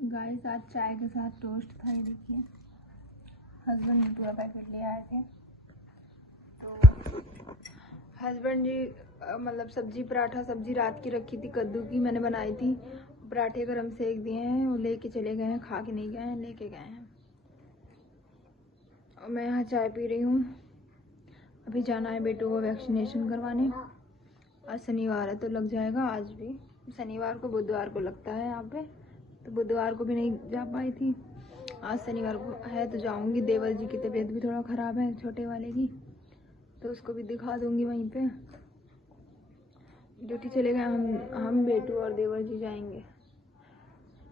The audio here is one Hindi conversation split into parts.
गाइस आज चाय के साथ टोस्ट था। ये देखिए, हस्बैंड जी पूरा पैकेट ले आए थे। तो हस्बैंड जी मतलब सब्जी पराठा सब्जी रात की रखी थी, कद्दू की मैंने बनाई थी। पराठे गरम सेक दिए हैं, वो लेके चले गए हैं, खा के नहीं गए हैं, लेके गए हैं। और मैं यहाँ चाय पी रही हूँ। अभी जाना है बेटू को वैक्सीनेशन करवाने। आज शनिवार है तो लग जाएगा। आज भी शनिवार को बुधवार को लगता है यहाँ पे, तो बुधवार को भी नहीं जा पाई थी। आज शनिवार को है तो जाऊंगी। देवर जी की तबीयत भी थोड़ा ख़राब है, छोटे वाले की, तो उसको भी दिखा दूंगी वहीं पे। ड्यूटी चले गए हम बेटू और देवर जी जाएंगे।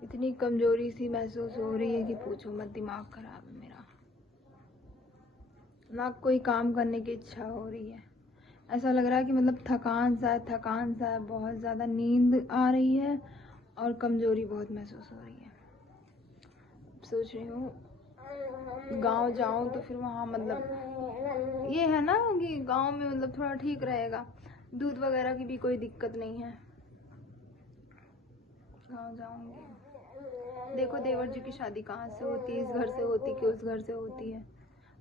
इतनी कमजोरी सी महसूस हो रही है कि पूछो मत, दिमाग खराब है मेरा, ना कोई काम करने की इच्छा हो रही है। ऐसा लग रहा है कि मतलब थकान सा है, बहुत ज़्यादा नींद आ रही है और कमजोरी बहुत महसूस हो रही है। सोच रही हूँ गांव जाऊँ तो फिर वहाँ मतलब ये है ना कि गांव में मतलब थोड़ा ठीक रहेगा, दूध वगैरह की भी कोई दिक्कत नहीं है। गांव जाऊँगी। देखो देवर जी की शादी कहाँ से होती है, इस घर से होती कि उस घर से होती है,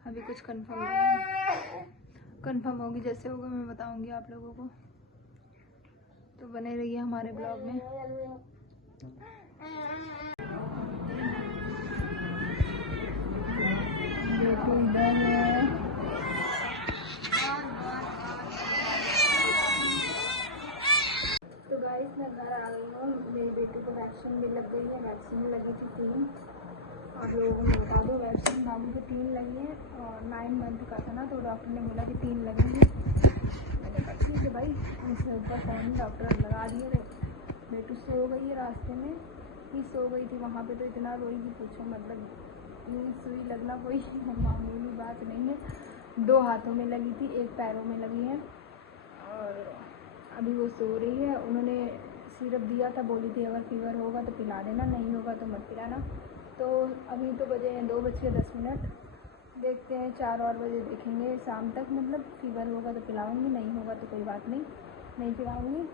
अभी कुछ कंफर्म नहीं है। कंफर्म होगी, जैसे होगा मैं बताऊंगी आप लोगों को। तो बने रहिए हमारे ब्लॉग में। बेटू इधर है। तो गाइस मैं घर आ गई हूँ। मेरी बेटी को वैक्सीन भी लग गई है। वैक्सीन लगी थी 3। आप लोगों को मैं बता दो, वैक्सीन बाबू को 3 लगी है और 9 मंथ का था ना, तो डॉक्टर ने बोला कि 3 लगेंगी। मैंने कहा ठीक है भाई। उसके ऊपर फ़ोन डॉक्टर लगा दिए थे। बेटू सो गई है, रास्ते में ही सो गई थी। वहाँ पे तो इतना रोई कि पूछो मतलब, सुई लगना कोई मामूली बात नहीं है। 2 हाथों में लगी थी, 1 पैरों में लगी है और अभी वो सो रही है। उन्होंने सिरप दिया था, बोली थी अगर फीवर होगा तो पिला देना, नहीं होगा तो मत पिलाना। तो अभी तो बजे हैं 2:10। देखते हैं 4 और बजे देखेंगे शाम तक। मतलब फीवर होगा तो पिलाऊंगी, नहीं होगा तो कोई बात नहीं, नहीं पिलाऊंगी।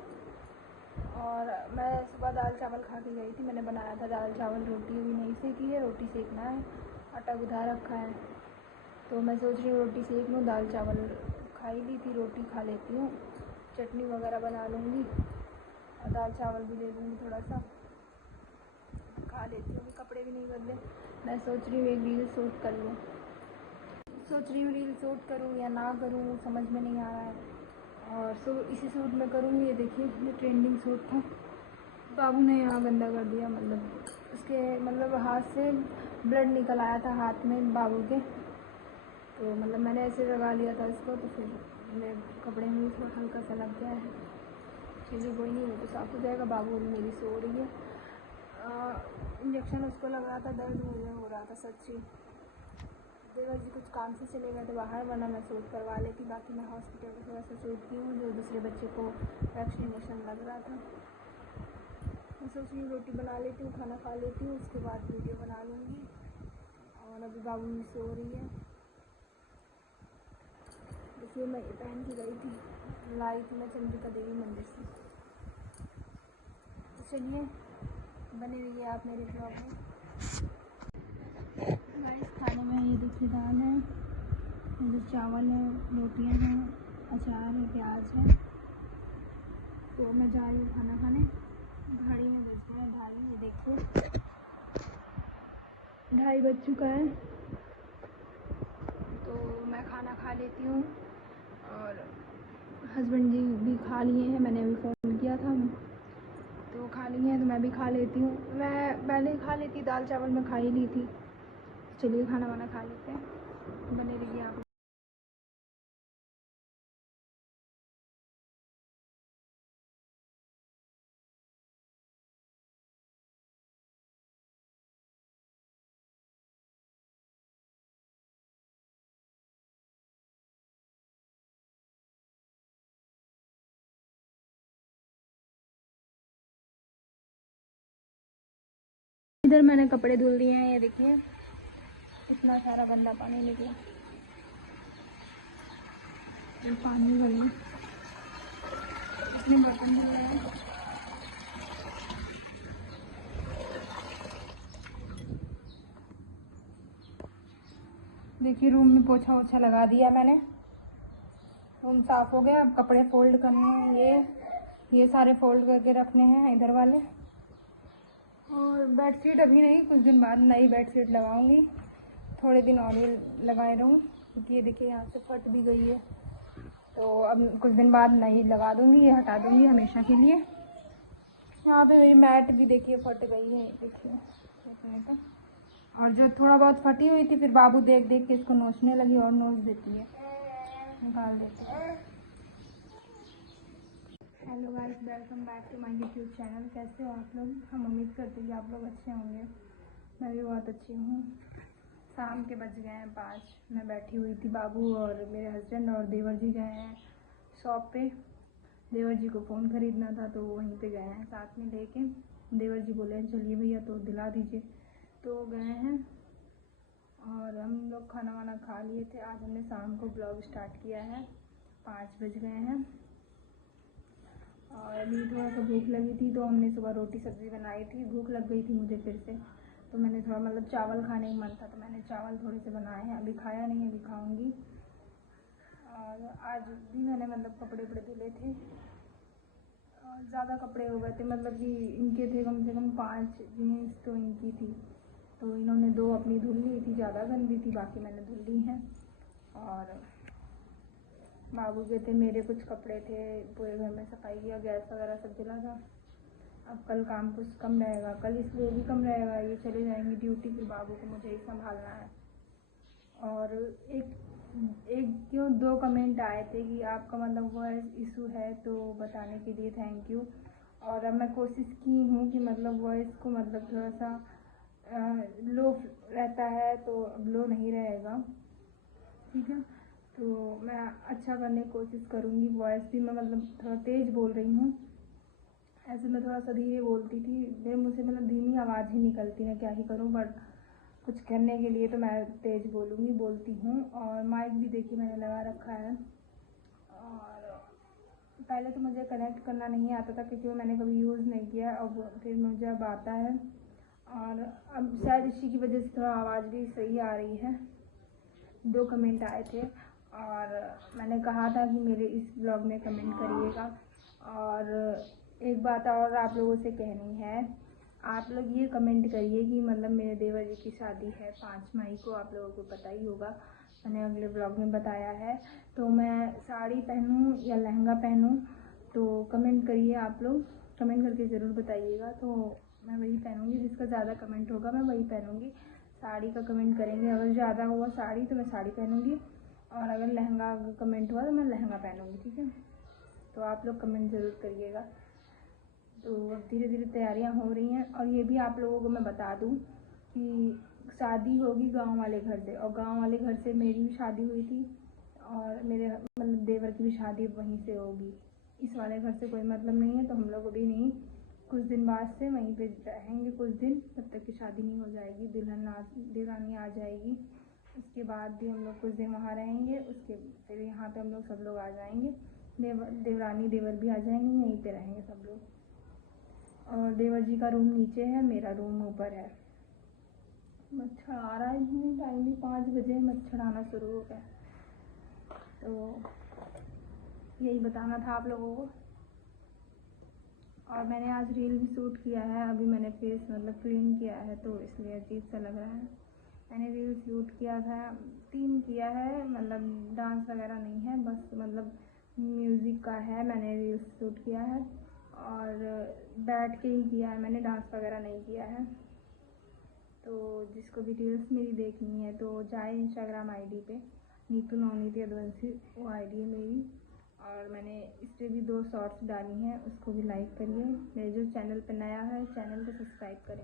और मैं सुबह दाल चावल खा के गई थी। मैंने बनाया था दाल चावल, रोटी अभी नहीं सेकी है, रोटी सेकना है। आटा गुधा रखा है, तो मैं सोच रही हूँ रोटी सेक लूँ। दाल चावल खा ही ली थी, रोटी खा लेती हूँ, चटनी वगैरह बना लूँगी और दाल चावल भी दे दूँगी, थोड़ा सा खा लेती हूँ। कपड़े भी नहीं बदले। मैं सोच रही हूँ एक रील शूट कर लूँ। रील शूट करूँ या ना करूँ समझ में नहीं आ रहा है। और इसी सूट में करूँगी। ये देखिए, ये ट्रेंडिंग सूट था। बाबू ने यहाँ गंदा कर दिया, मतलब उसके मतलब हाथ से ब्लड निकल आया था हाथ में बाबू के। तो मतलब मैंने ऐसे लगा लिया था इसको, तो फिर मेरे कपड़े में भी थोड़ा हल्का सा लग गया है। चलिए कोई नहीं, वो तो साफ़ हो जाएगा। बाबू अभी मेरी सो रही है। इंजेक्शन उसको लग रहा था, दर्द मुझे हो रहा था सच्ची। देवर जी कुछ काम से चले गए थे बाहर, वरना मैं शूट करवा लेती। बाकी मैं हॉस्पिटल में थोड़ा सा शूट की हूँ, जो दूसरे बच्चे को वैक्सीनेशन लग रहा था। मैं सोच रही हूँ रोटी बना लेती हूँ, खाना खा लेती हूँ, उसके बाद वीडियो बना लूँगी। और अभी बाबू भी सो रही है। देखिए मैं ये पहन के गई थी, लाई थी मैं चंद्रिका देवी मंदिर से। तो चलिए बने रहिए आप मेरे ब्लॉग में। गाइस खाने में ये देखिए दाल है, इधर चावल है, रोटियां हैं, अचार है, प्याज है। तो मैं जा रही हूँ खाना खाने। घड़ी में बज गए 2:30। ये देखिए 2:30 बज चुका है। तो मैं खाना खा लेती हूँ और हस्बैंड जी भी खा लिए हैं। मैंने अभी फ़ोन किया था, तो खा लिए हैं, तो मैं भी खा लेती हूँ। मैं पहले ही खा लेती, दाल चावल मैं खा ही ली थी। चलिए खाना वाना खा लेते हैं, बने रहिए आप। इधर मैंने कपड़े धुल दिए हैं। ये देखिए इतना सारा गंदा पानी निकला। ये पानी वाली इतने बर्तन धुल रहे हैं। देखिए रूम में पोछा वोछा लगा दिया मैंने, रूम साफ़ हो गया। अब कपड़े फोल्ड करने हैं, ये सारे फोल्ड करके रखने हैं इधर वाले। और बेडशीट अभी नहीं, कुछ दिन बाद नई बेडशीट लगाऊंगी, थोड़े दिन और ही लगाए रहूँ क्योंकि ये देखिए यहाँ से फट भी गई है, तो अब कुछ दिन बाद नई लगा दूंगी, ये हटा दूंगी हमेशा के लिए। यहाँ पे मेरी मैट भी देखिए फट गई है, देखिए एक मिनट। और जो थोड़ा बहुत फटी हुई थी फिर बाबू देख देख के इसको नोचने लगी और नोच देती है, निकाल देती है। Hello guys, welcome back to my YouTube channel. कैसे हो आप लोग? हम उम्मीद करते हैं कि आप लोग अच्छे होंगे। मैं भी बहुत अच्छी हूँ। शाम के बज गए हैं 5। मैं बैठी हुई थी, बाबू और मेरे हस्बैंड और देवर जी गए हैं शॉप पे। देवर जी को फ़ोन ख़रीदना था तो वहीं पे गए हैं साथ में लेके। देवर जी बोले चलिए भैया तो दिला दीजिए, तो गए हैं। और हम लोग खाना वाना खा लिए थे। आज हमने शाम को ब्लॉग स्टार्ट किया है, 5 बज गए हैं। और अभी थोड़ा सा भूख लगी थी तो हमने सुबह रोटी सब्ज़ी बनाई थी। भूख लग गई थी मुझे फिर से, तो मैंने थोड़ा मतलब चावल खाने का मन था तो मैंने चावल थोड़े से बनाए हैं। अभी खाया नहीं, अभी खाऊंगी। और आज भी मैंने मतलब कपड़े वपड़े धुले थे, ज़्यादा कपड़े हो गए थे, मतलब कि इनके थे कम से कम 5 जीन्स तो इनकी थी, तो इन्होंने 2 अपनी धुल ली थी, ज़्यादा गंदी थी, बाकी मैंने धुल ली हैं। और बाबू के थे, मेरे कुछ कपड़े थे, पूरे घर में सफाई किया, गैस वगैरह सब जला था। अब कल काम कुछ कम रहेगा, कल इसलिए भी कम रहेगा, ये चले जाएंगे ड्यूटी, फिर बाबू को मुझे ही संभालना है। और एक क्यों 2 कमेंट आए थे कि आपका मतलब वॉइस इशू है, तो बताने के लिए थैंक यू। और अब मैं कोशिश की हूँ कि मतलब वॉइस को मतलब थोड़ा सा लो रहता है, तो अब लो नहीं रहेगा, ठीक है। तो मैं अच्छा करने की कोशिश करूँगी। वॉइस भी मैं मतलब थोड़ा तेज़ बोल रही हूँ, ऐसे मैं थोड़ा सा धीरे बोलती थी, मेरे मुँह से मतलब धीमी आवाज़ ही निकलती, मैं क्या ही करूँ, बट कुछ करने के लिए तो मैं तेज़ बोलती हूँ। और माइक भी देखिए मैंने लगा रखा है। और पहले तो मुझे कनेक्ट करना नहीं आता था क्योंकि मैंने कभी यूज़ नहीं किया, अब फिर मुझे अब आता है। और अब शायद इसी की वजह से थोड़ा आवाज़ भी सही आ रही है। 2 कमेंट आए थे और मैंने कहा था कि मेरे इस ब्लॉग में कमेंट करिएगा। और एक बात और आप लोगों से कहनी है, आप लोग ये कमेंट करिए कि मतलब मेरे देवर जी की शादी है 5 मई को, आप लोगों को पता ही होगा, मैंने अगले ब्लॉग में बताया है। तो मैं साड़ी पहनूं या लहंगा पहनूं, तो कमेंट करिए, आप लोग कमेंट करके ज़रूर बताइएगा, तो मैं वही पहनूंगी। जिसका ज़्यादा कमेंट होगा मैं वही पहनूंगी। साड़ी का कमेंट करेंगे, अगर ज़्यादा हुआ साड़ी तो मैं साड़ी पहनूंगी, और अगर लहंगा कमेंट हुआ तो मैं लहंगा पहनूंगी, ठीक है। तो आप लोग कमेंट ज़रूर करिएगा। तो धीरे धीरे तैयारियां हो रही हैं। और ये भी आप लोगों को मैं बता दूं कि शादी होगी गांव वाले घर से, और गांव वाले घर से मेरी भी शादी हुई थी, और मेरे मतलब देवर की भी शादी वहीं से होगी। इस वाले घर से कोई मतलब नहीं है, तो हम लोग अभी नहीं, कुछ दिन बाद से वहीं पे रहेंगे कुछ दिन, तब तक की शादी नहीं हो जाएगी, दुल्हन आ जाएगी। उसके बाद भी हम लोग कुछ दिन वहाँ रहेंगे, उसके फिर यहाँ पे हम लोग सब लोग आ जाएंगे, देवरानी देवर भी आ जाएंगे, यहीं पे रहेंगे सब लोग। और देवर जी का रूम नीचे है, मेरा रूम ऊपर है। मच्छर आ रहा है, इतनी टाइम भी 5 बजे मच्छर आना शुरू हो गया, तो यही बताना था आप लोगों को। और मैंने आज रील भी शूट किया है, अभी मैंने फेस मतलब क्लीन किया है, तो इसलिए अजीब सा लग रहा है। मैंने रील शूट किया था 3 किया है, मतलब डांस वगैरह नहीं है, बस मतलब म्यूज़िक का है। मैंने रील शूट किया है और बैठ के ही किया है, मैंने डांस वगैरह नहीं किया है। तो जिसको भी रील्स मेरी देखनी है तो जाए इंस्टाग्राम आईडी पे, नीतू नवनीत यदुवंशी, वो आईडी है मेरी। और मैंने इस पर भी 2 शॉर्ट्स डाली हैं, उसको भी लाइक करिए। मेरे जो चैनल पे नया है, चैनल को सब्सक्राइब करें।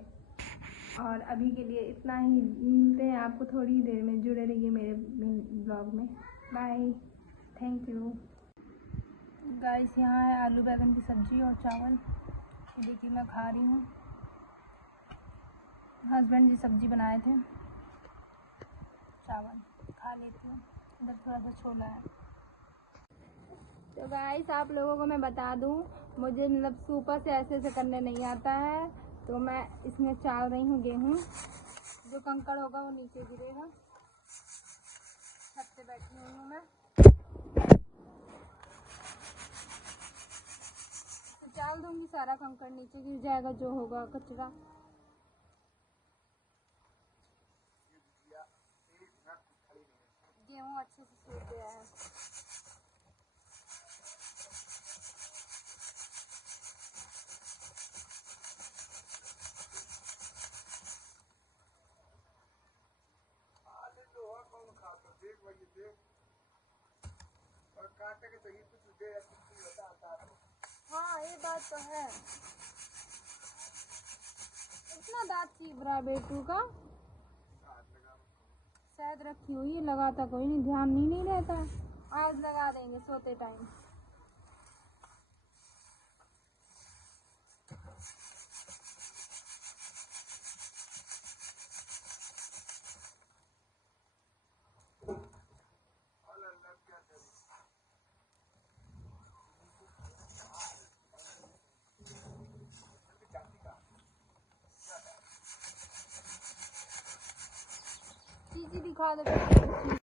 और अभी के लिए इतना ही, मिलते हैं आपको थोड़ी देर में, जुड़े रहिए मेरे ब्लॉग में। Bye, thank you guys. यहाँ है आलू बैंगन की सब्ज़ी और चावल, देखिए मैं खा रही हूँ। हस्बैंड जी सब्ज़ी बनाए थे, चावल खा लेती हूँ, इधर थोड़ा सा छोला है। तो गाइस आप लोगों को मैं बता दूँ, मुझे मतलब सुपर से ऐसे करने नहीं आता है, तो मैं इसमें चाल रही हूँ गेहूँ, जो कंकड़ होगा वो नीचे गिरेगा। छत पे बैठी हुई हूँ मैं। तो डाल दूंगी सारा कंकड़, नीचे गिर जाएगा जो होगा कचरा। गेहूँ अच्छे से सूख गया है। हाँ ये बात तो है। इतना दांत चीब रहा बेटू का। शायद रखी हुई है, लगाता कोई नहीं, ध्यान नहीं रहता। आज लगा देंगे सोते टाइम। चीज़ी दिखा दो।